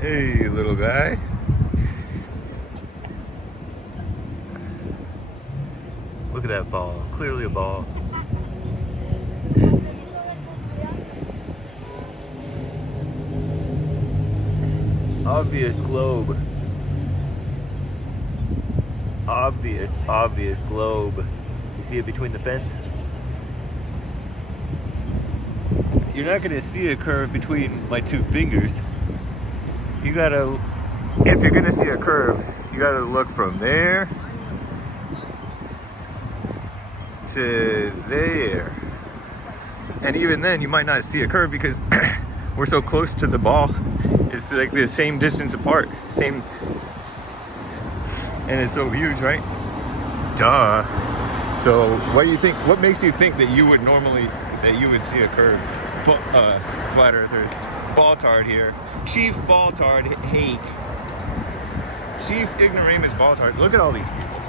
Hey, little guy. Look at that ball. Clearly a ball. Obvious globe. Obvious globe. You see it between the fence? You're not gonna see a curve between my two fingers. You gotta, if you're gonna see a curve, you gotta look from there to there. And even then, you might not see a curve because we're so close to the ball. It's like the same distance apart. Same. And it's so huge, right? Duh. So what do you think? What makes you think that you would see a curve? Flat earthers. Baltard here. Chief Baltard Hake. Chief Ignoramus Baltard. Look at all these people.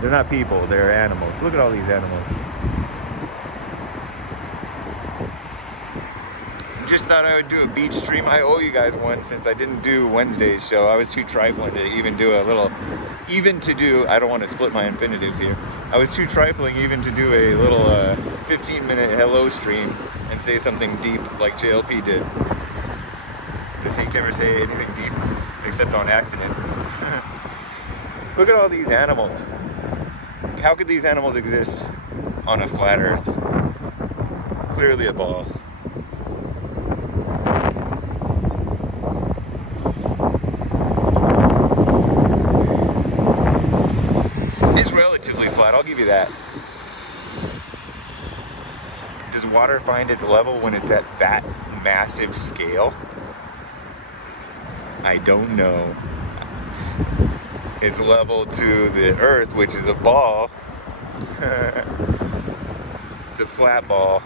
They're not people, they're animals. Look at all these animals. Just thought I would do a beach stream. I owe you guys one since I didn't do Wednesday's show. I was too trifling to even do a little, I don't want to split my infinitives here. I was too trifling even to do a little 15-minute hello stream and say something deep like JLP did. Does Hank ever say anything deep except on accident? Look at all these animals. How could these animals exist on a flat earth? Clearly a ball. It's relatively flat, I'll give you that. Does water find its level when it's at that massive scale? I don't know. It's level to the earth, which is a ball. It's a flat ball.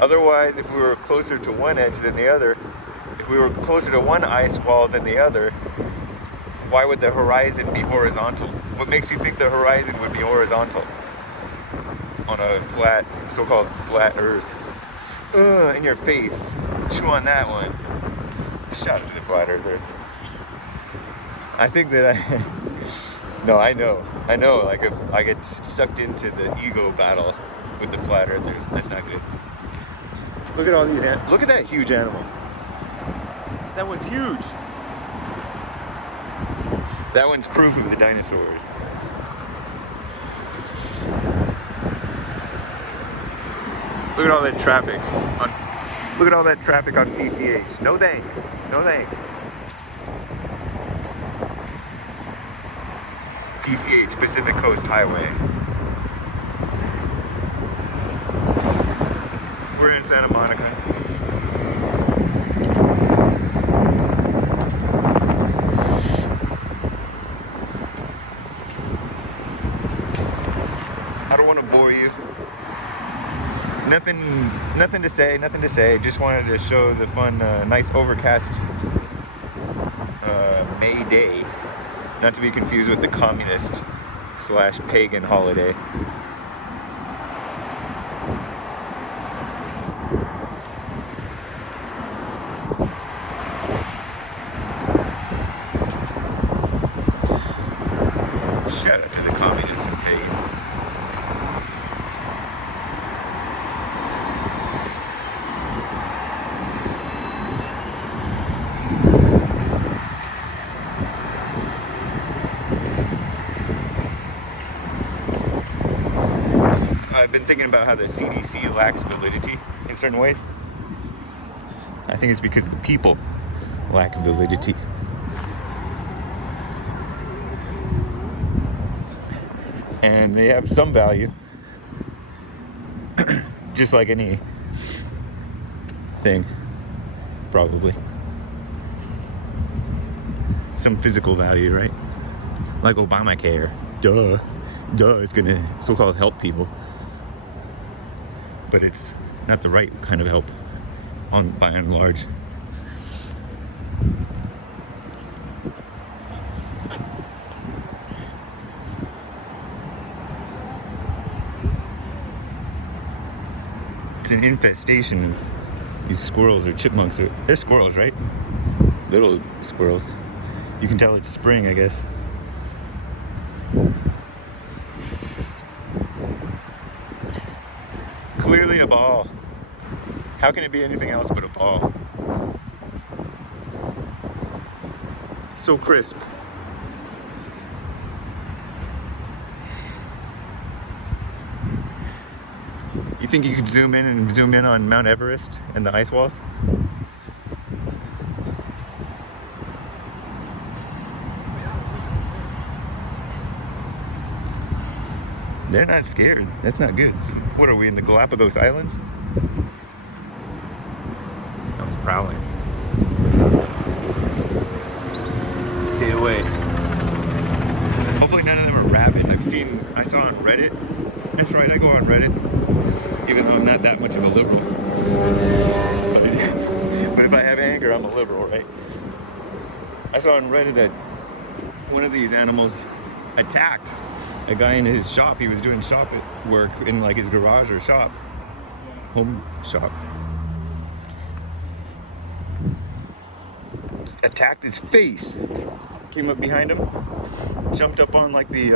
Otherwise, if we were closer to one edge than the other, if we were closer to one ice wall than the other, why would the horizon be horizontal? What makes you think the horizon would be horizontal on a flat, so-called flat earth? In your face. Chew on that one. Shout out to the flat earthers. I think that I know, like if I get sucked into the ego battle with the flat earthers, that's not good. Look at all these, look at that huge animal. That one's huge. That one's proof of the dinosaurs. Look at all that traffic on PCH. No thanks. No thanks. PCH, Pacific Coast Highway. We're in Santa Monica. I don't want to bore you. Nothing to say. Just wanted to show the fun, nice overcast May day. Not to be confused with the communist/pagan holiday. Shout out to the communists and pagans. I've been thinking about how the CDC lacks validity in certain ways. I think it's because the people lack validity. And they have some value, just like any thing, probably. Some physical value, right? Like Obamacare. Duh, it's gonna so-called help people. But it's not the right kind of help, by and large. It's an infestation of these squirrels or chipmunks. They're squirrels, right? Little squirrels. You can tell it's spring, I guess. Clearly a ball. How can it be anything else but a ball? So crisp. You think you could zoom in on Mount Everest and the ice walls? They're not scared. That's not good. What are we, in the Galapagos Islands? That was prowling. Stay away. Hopefully none of them are rabid. I saw on Reddit. That's right, I go on Reddit. Even though I'm not that much of a liberal. But if I have anger, I'm a liberal, right? I saw on Reddit that one of these animals attacked a guy in his shop. He was doing shop work in like his garage or shop, home shop. Attacked his face. Came up behind him, jumped up on like the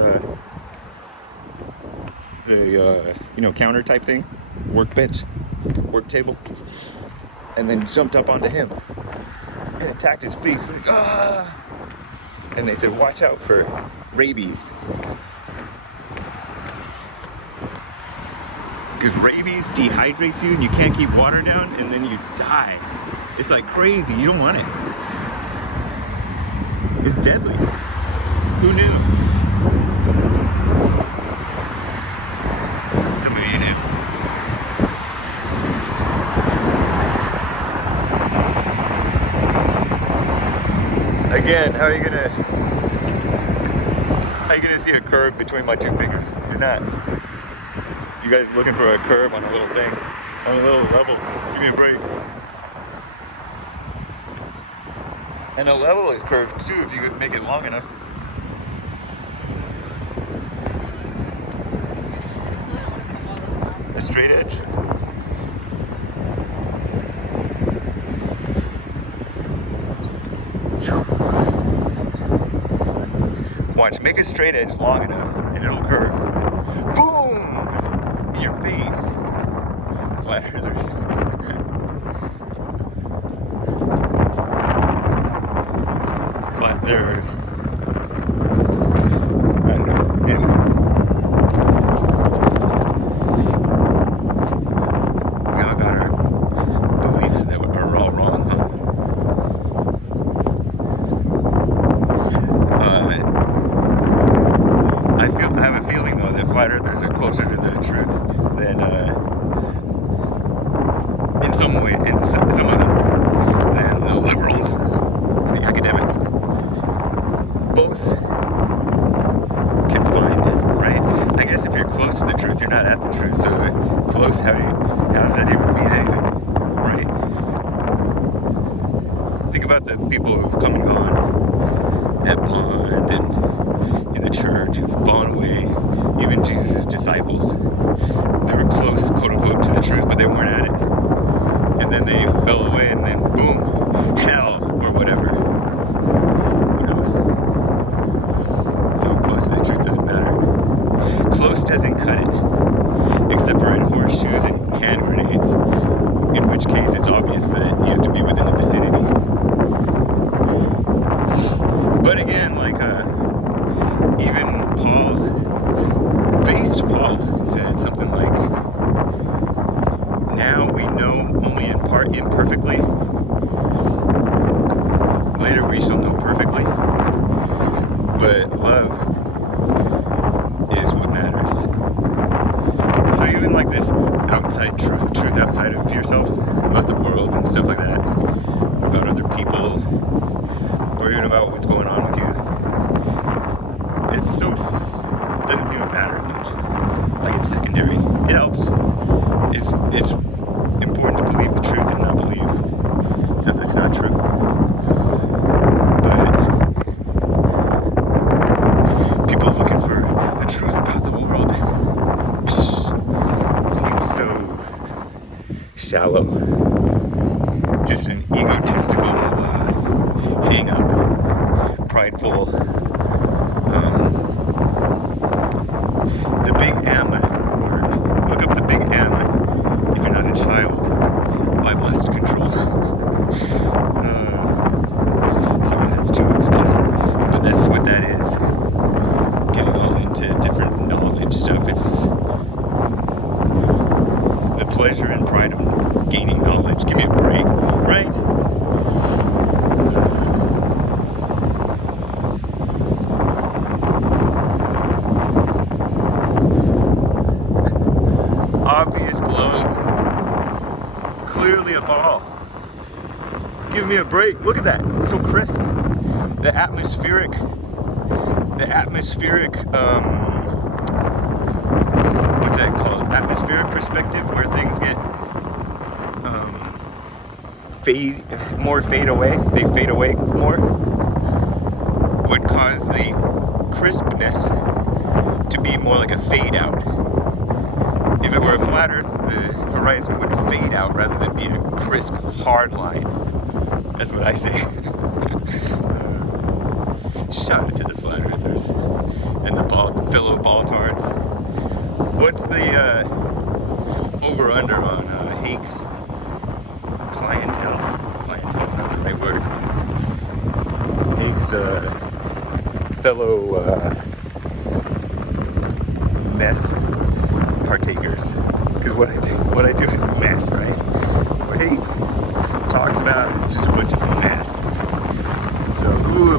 counter type thing, workbench, work table, and then jumped up onto him and attacked his face. Like, ah! And they said, watch out for rabies. Because rabies dehydrates you and you can't keep water down and then you die. It's like crazy. You don't want it. It's deadly. Who knew? Some of you knew. Again, how are you gonna see a curve between my two fingers? You're not. You guys looking for a curve on a little thing, on a little level. Give me a break. And a level is curved too if you make it long enough. A straight edge. Watch, make a straight edge long enough and it'll curve. Boom! In your face. Flat earthers. Flat there. I don't know. Anyway. We all got our beliefs that are all wrong, huh? I have a feeling though that flat earthers are closer to the truth than in some way, in some of them, than the liberals, the academics. Both can find it, right? I guess if you're close to the truth, you're not at the truth. So close, how does that even mean anything, right? Think about the people who've come and gone at Pond and in the church, who've gone away, even Jesus' disciples. They were close, quote unquote, to the truth, but they weren't at it. And then they fell away, and then boom, hell, or whatever. Who knows? So close to the truth doesn't matter. Close doesn't cut it, except for in horseshoes and hand grenades, in which case it's obvious that you have to be within the vicinity. But again, like even Paul said something like, now we know only in part imperfectly, later we shall know perfectly, but love is what matters. So even like this outside truth outside of yourself, about the world and stuff like that, or about other people, or even about what's going on with you, it's so, doesn't even matter much. Like, it's secondary. It helps. It's important to believe the truth and not believe stuff that's not true. But people looking for the truth about the world seems so shallow. Just an egotistical prideful. The big M word. Look up the big M if you're not a child by lust control. Sorry, that's too explicit, but that's what that is. Getting all into different knowledge stuff. It's the pleasure and pride of gaining knowledge. Give me a break, right? Obvious globe. Clearly a ball. Give me a break. Look at that. It's so crisp. The atmospheric, what's that called? Atmospheric perspective, where things get fade away. They fade away more. Would cause the crispness to be more like a fade out. If it were a flat Earth, the horizon would fade out rather than be a crisp, hard line. That's what I say. Shout out to the flat earthers and the fellow baltards. What's the over-under on Hake's clientele? Clientele's not the right word. Hake's fellow mess partakers. Because what I do is mess, right? What Hake talks about is just a bunch of mess. So who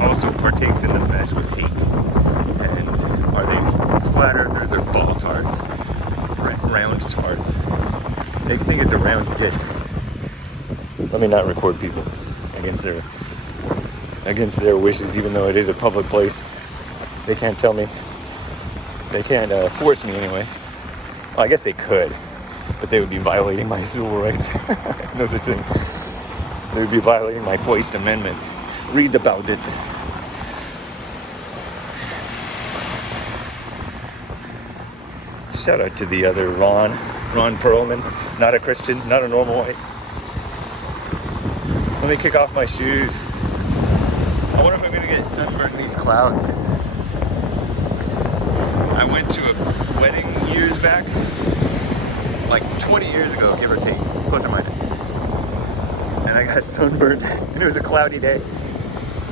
also partakes in the mess with Hake? And are they flat earthers or ball tards? Round tards? They think it's a round disc. Let me not record people against their wishes, even though it is a public place. They can't tell me. They can't force me anyway. Well, I guess they could, but they would be violating my civil rights. No such thing. They would be violating my First Amendment. Read about it. Shout out to the other Ron Perlman. Not a Christian, not a normal white. Let me kick off my shoes. I wonder if I'm gonna get sunburned in these clouds. I went to a wedding years back, like 20 years ago, give or take, plus or minus. And I got sunburned, and it was a cloudy day.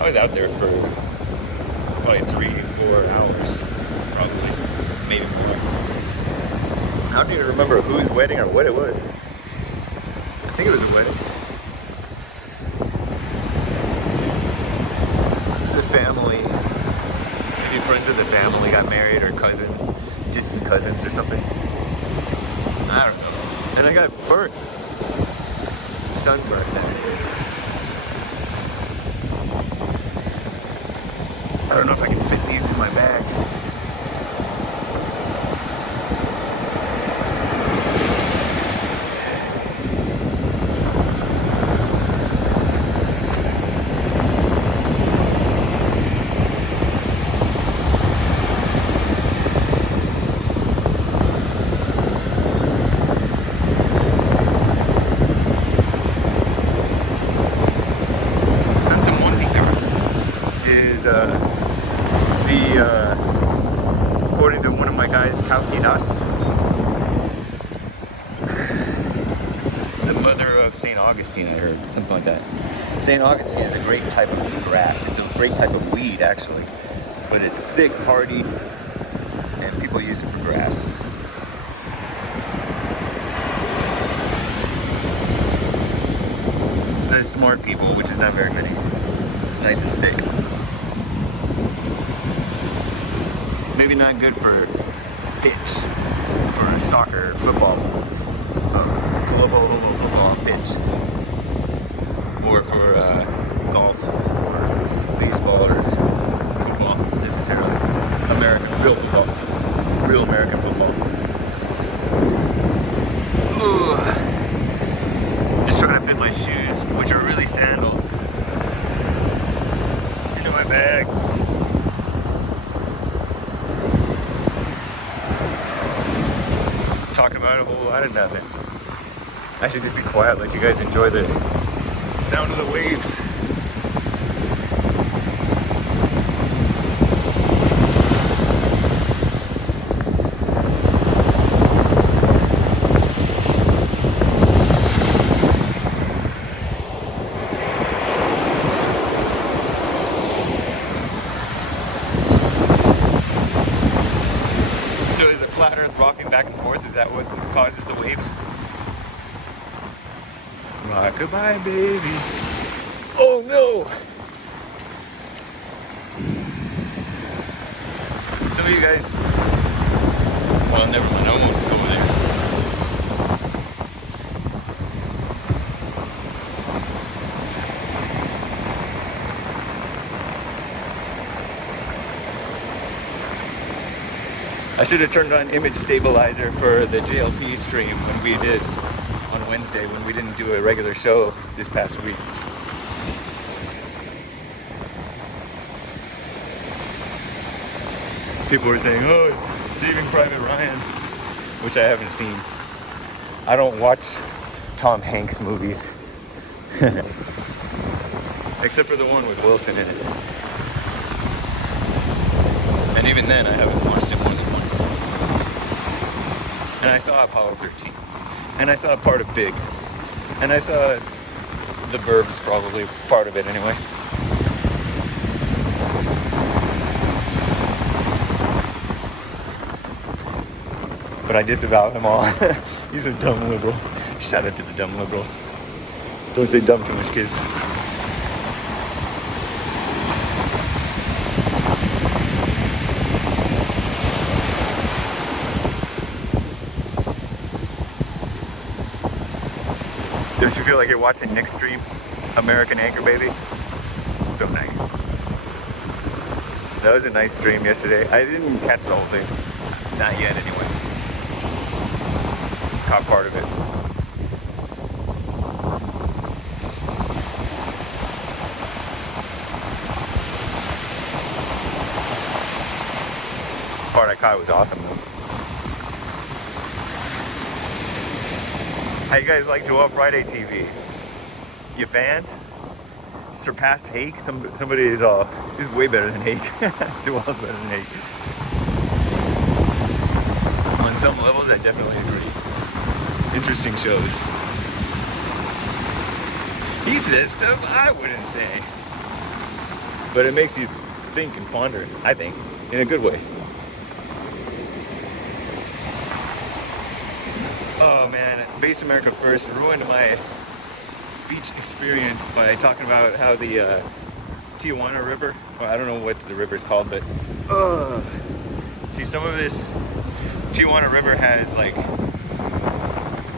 I was out there for probably 3-4 hours, probably, maybe more. I don't even remember whose wedding or what it was. I think it was a wedding. The family, maybe friends of the family got married, or distant cousins or something. I don't know. And I got burnt. Sunburned, that is. I don't know if I can fit these in my bag. According to one of my guys, the mother of St. Augustine, I heard, something like that. St. Augustine is a great type of grass. It's a great type of weed, actually, but it's thick, hardy, and people use it for grass. The smart people, which is not very many. It's nice and thick. Maybe not good for pitch, for soccer, football, global football pitch, or for golf, or baseball, or football, necessarily. Real football, real American football. Ooh. Just trying to fit my shoes, which are really sandals, into my bag. Talking about a whole lot of nothing. I should just be quiet, let you guys enjoy the sound of the waves. Goodbye, baby. Oh no! Some of you guys, well, never mind, I won't go there. I should have turned on image stabilizer for the JLP stream when we did on Wednesday, when we didn't do a regular show this past week. People were saying, oh, it's Saving Private Ryan, which I haven't seen. I don't watch Tom Hanks movies. Except for the one with Wilson in it. And even then, I haven't watched it more than once. And I saw Apollo 13. And I saw part of Big. And I saw The Burbs, probably part of it anyway. But I disavow him all. He's a dumb liberal. Shout out to the dumb liberals. Don't say dumb too much, kids. Don't you feel like you're watching Nick stream? American Anchor Baby? So nice. That was a nice stream yesterday. I didn't catch the whole thing. Not yet, anyway. Caught part of it. Part I caught was awesome though. How you guys like Joel Friday TV? You fans? Surpassed Hake? Somebody is way better than Hake. Joel's better than Hake. On some levels, I definitely agree. Interesting shows. He says stuff I wouldn't say. But it makes you think and ponder, I think, in a good way. Oh man, Base America First ruined my beach experience by talking about how the Tijuana River, well, I don't know what the river's called, but see, some of this Tijuana River has like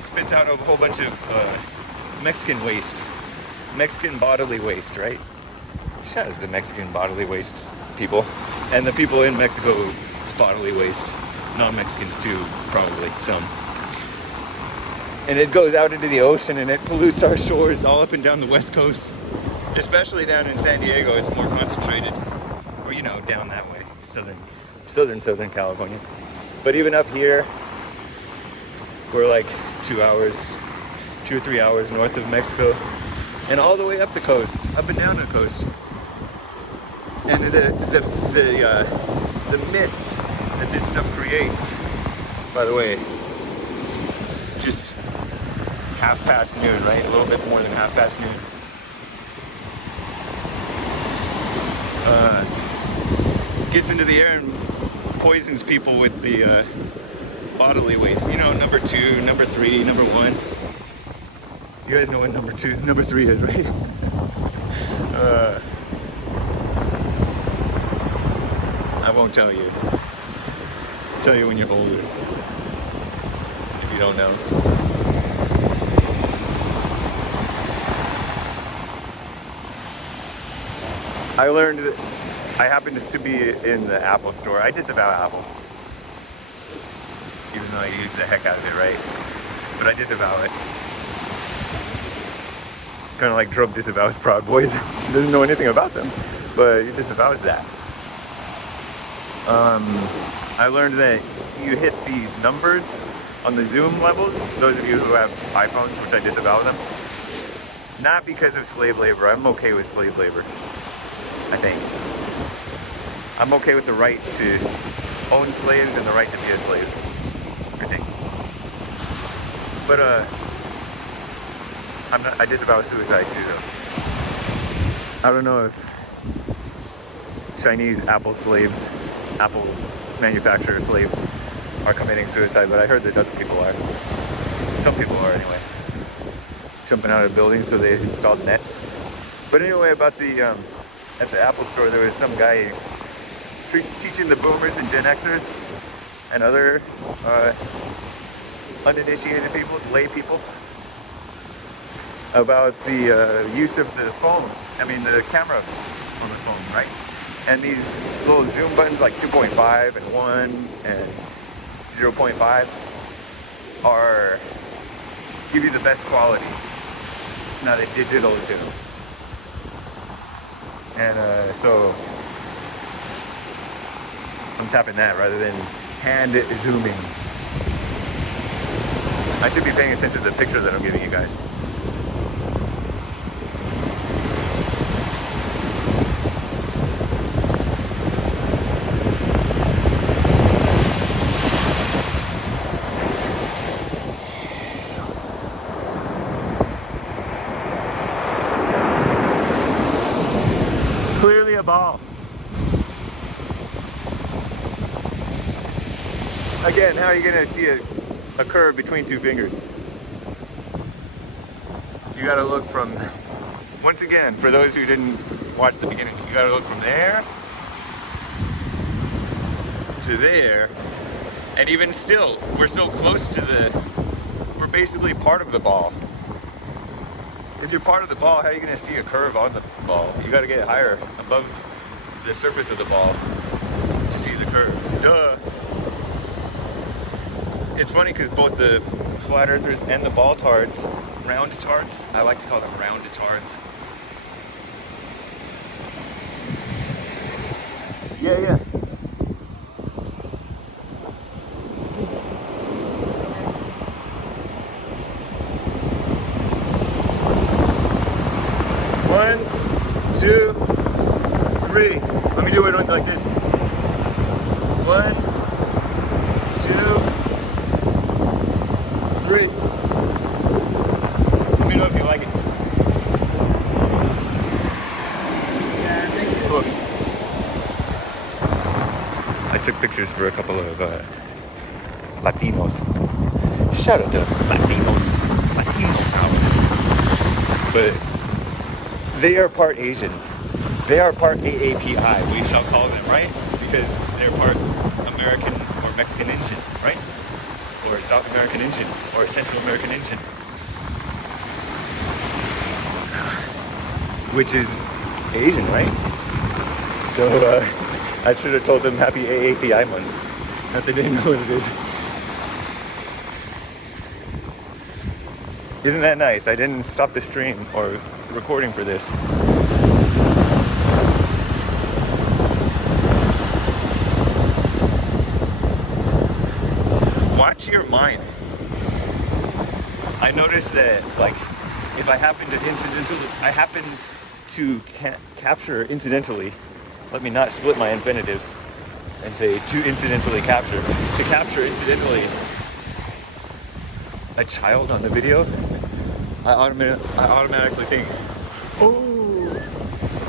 spits out a whole bunch of Mexican waste, Mexican bodily waste, right? Shout out to the Mexican bodily waste people, and the people in Mexico's bodily waste, non-Mexicans too, probably some. And it goes out into the ocean and it pollutes our shores all up and down the west coast. Especially down in San Diego, it's more concentrated. Or, you know, down that way, southern California. But even up here, we're like 2 or 3 hours north of Mexico. And all the way up the coast, up and down the coast. And the mist that this stuff creates, by the way, just 1/2 noon, right? A little bit more than 1/2 noon. Gets into the air and poisons people with the bodily waste. You know, number 2, number 3, number 1. You guys know what number 3 is, right? I won't tell you. I'll tell you when you're older. If you don't know. I learned that I happened to be in the Apple store. I disavow Apple. Even though I use the heck out of it, right? But I disavow it. Kind of like Trump disavows Proud Boys. He doesn't know anything about them, but he disavows that. I learned that you hit these numbers on the zoom levels, those of you who have iPhones, which I disavow them, not because of slave labor. I'm okay with slave labor, I think. I'm okay with the right to own slaves and the right to be a slave, I think. But I disavow suicide too, though. I don't know if Chinese Apple slaves, Apple manufacturer slaves, are committing suicide, but I heard that other people are. Some people are, anyway. jumping out of buildings, so they installed nets. But anyway, about the at the Apple store, there was some guy teaching the boomers and Gen Xers and other uninitiated people, lay people, about the use of the phone. I mean, the camera on the phone, right? And these little zoom buttons like 2.5 and 1 and 0.5 are give you the best quality. It's not a digital zoom. And so I'm tapping that rather than hand zooming. I should be paying attention to the picture that I'm giving you guys. Clearly a ball. Again, how are you going to see a curve between two fingers? You got to look from, once again, for those who didn't watch the beginning, you got to look from there to there, and even still, we're so close to we're basically part of the ball. If you're part of the ball, how are you going to see a curve on the ball? You got to get higher above the surface of the ball to see the curve. Duh. It's funny because both the flat earthers and the ball tards, round tards, I like to call them round tards. Yeah. One, two, three. Let me do it like this. 1, 2, 3. Let me know if you like it. Yeah, thank you. Cool. I took pictures for a couple of Latinos. Shout out to Latinos. But they are part Asian. They are part AAPI, we shall call them, right? Because they're part American or Mexican Indian, right? Or South American Indian, or Central American Indian. Which is Asian, right? So I should have told them happy AAPI month. If they didn't know what it is. Isn't that nice? I didn't stop the stream or recording for this. Watch your mind. I noticed that, like, if I happen to capture incidentally, let me not split my infinitives and say to incidentally capture. To capture incidentally a child on the video, I automatically think, oh,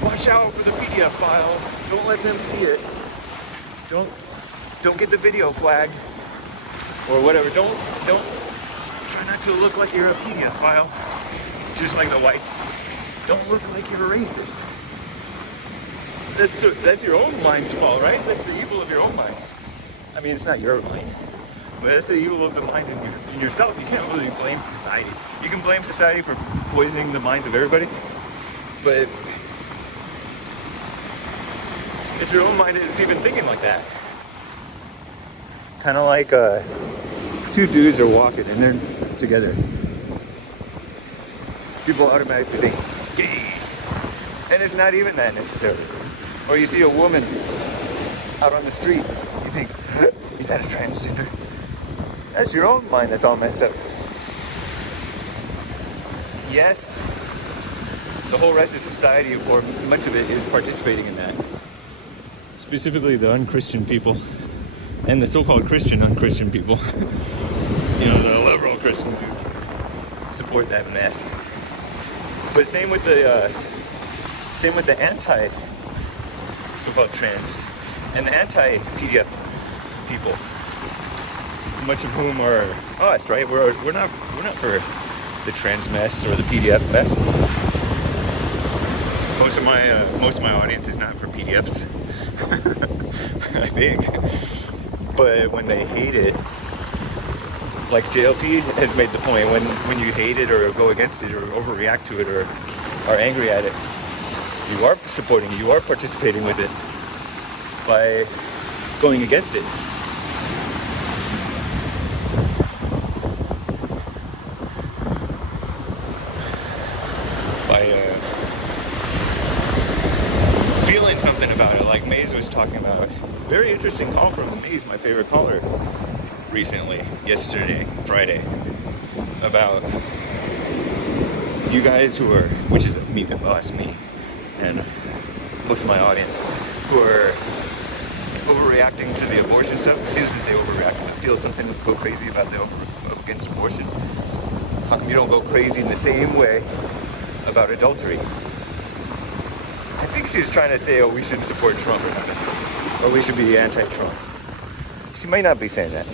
watch out for the PDF files. Don't let them see it. Don't get the video flagged or whatever. Don't try not to look like you're a PDF file, just like the whites. Don't look like you're a racist. That's your own mind's fault, right? That's the evil of your own mind. I mean, it's not your mind, but that's the evil of the mind in yourself. You can't really blame society. You can blame society for poisoning the minds of everybody, but it's your own mind that's even thinking like that. Kind of like two dudes are walking and they're together. People automatically think, gay. And it's not even that necessarily. Or you see a woman out on the street, you think, is that a transgender? That's your own mind that's all messed up. Yes, the whole rest of society, or much of it, is participating in that. Specifically the unchristian people, and the so-called unchristian people. You know, the liberal Christians who support that mess. But same with the anti so-called trans and the anti-PDF people, much of whom are us, right? We're not for the trans mess or the PDF mess. Most of my audience is not for PDFs, I think. But when they hate it, like JLP has made the point, when you hate it or go against it or overreact to it or are angry at it, you are supporting it, you are participating with it by going against it. By feeling something about it, like Maze was talking about. Very interesting call from Maze, my favorite caller, recently, yesterday, Friday, about you guys who are, which is me, us, me, and most of my audience, who are overreacting to the abortion stuff. She doesn't say overreact, but feel something, go crazy about against abortion. How come you don't go crazy in the same way about adultery? I think she was trying to say, oh, we shouldn't support Trump or something, or we should be anti-Trump. She might not be saying that.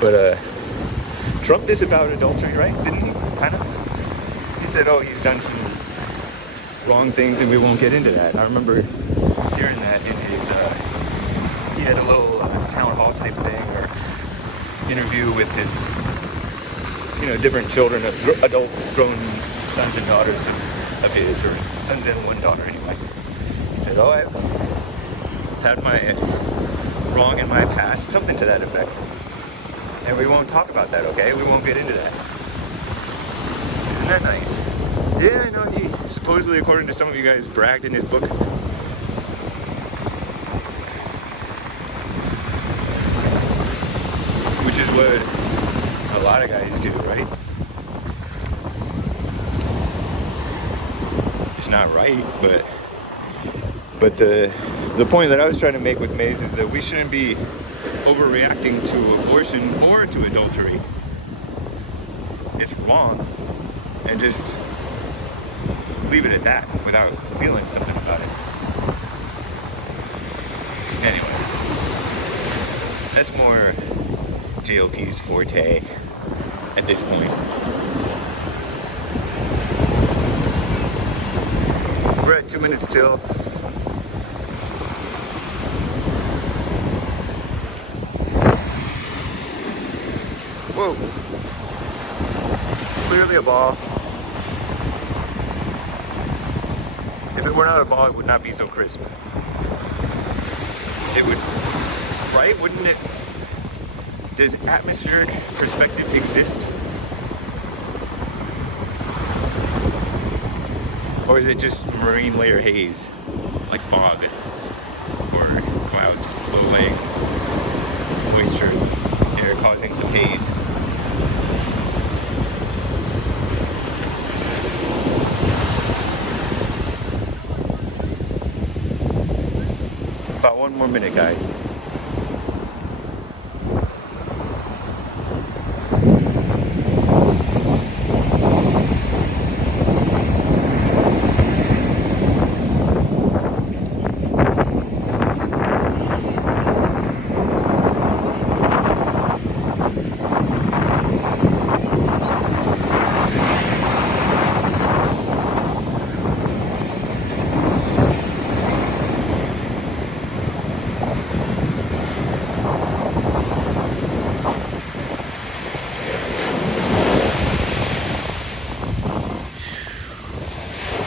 But Trump disavowed adultery, right? Didn't he? Kind of. He said, oh, he's done some wrong things and we won't get into that. I remember hearing that in his, he had a little town hall type thing or interview with his, different children, adult grown sons and daughters of his, or sons and one daughter anyway. He said, oh, I've had my wrong in my past, something to that effect. And we won't talk about that, okay? We won't get into that. Isn't that nice? Yeah, I know he supposedly, according to some of you guys, bragged in his book. Which is what a lot of guys do, right? It's not right, but the point that I was trying to make with Maze is that we shouldn't be overreacting to abortion or to adultery. It's wrong. And just leave it at that without feeling something about it. Anyway, that's more GOP's forte at this point. We're at 2 minutes till. Whoa. Clearly a ball. If it were not a ball, it would not be so crisp. It would, right? Wouldn't it? Does atmospheric perspective exist? Or is it just marine layer haze, like fog, or clouds low-laying moisture air causing some haze? About 1 more minute, guys.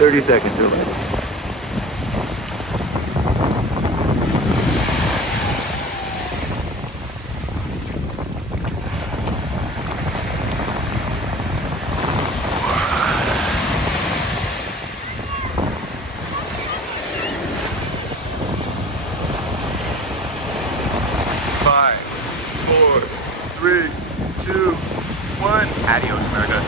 "30 seconds or less." Five, four, three, two, one. Adios, America.